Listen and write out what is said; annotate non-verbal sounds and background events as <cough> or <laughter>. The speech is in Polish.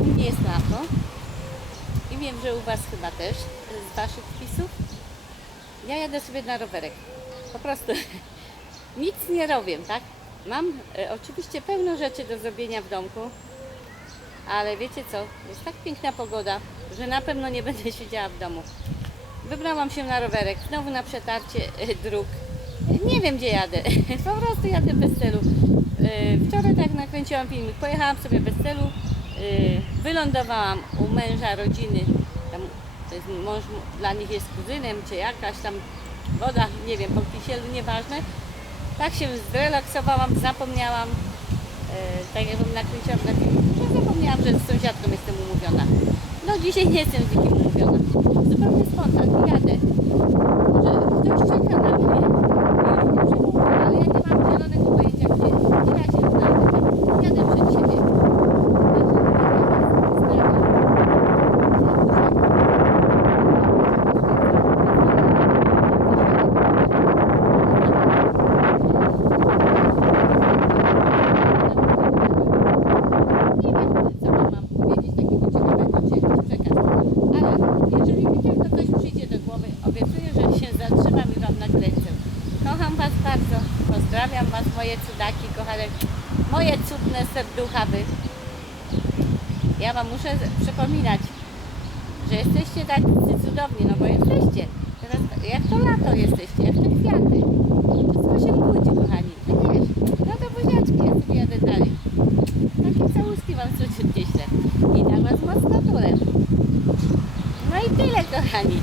U mnie jest lato i wiem, że u Was chyba też z Waszych wpisów. Ja jadę sobie na rowerek. Po prostu <laughs> nic nie robię, tak? Mam e, oczywiście pełno rzeczy do zrobienia w domku, ale wiecie co? Jest tak piękna pogoda, że na pewno nie <laughs> będę siedziała w domu. Wybrałam się na rowerek, znowu na przetarcie e, dróg. Nie wiem gdzie jadę, <laughs> po prostu jadę bez celu. E, Wczoraj tak nakręciłam filmik, pojechałam sobie bez celu, e, wylądowałam u męża rodziny, tam mąż dla nich jest kuzynem, czy jakaś tam woda, nie wiem, po kisielu, nieważne. Tak się zrelaksowałam, zapomniałam, e, tak jakbym nakręciłam na filmik, że zapomniałam, że z sąsiadką jestem umówiona. No dzisiaj nie jestem z nikim umówiona, zupełnie spontan, jadę. Że ktoś czeka na mnie. I już nie przemówię, ale ja nie mam zielonego pojęcia gdzie. Nie ja się znajdę. Jadę przed siebie. Nie wiem, co wam mam powiedzieć takiego ciekawego, czy jakiś przekaz. Ale jeżeli mi tylko coś przyjdzie do głowy, obiecuję, że się zatrzymam i wam nakręcę. Kocham was bardzo, pozdrawiam was moje cudaki, kochane, moje cudne serducha wy. Ja wam muszę przypominać, że jesteście tacy cudowni, no bo jesteście. Teraz jak to lato jesteście, jak te kwiaty. Wszystko się budzi, kochani. No wiesz, no to buziaczki, ja sobie jadę dalej. Takie całuski wam cuciutkie ślę. I na was mocno tulę. No i tyle, kochani.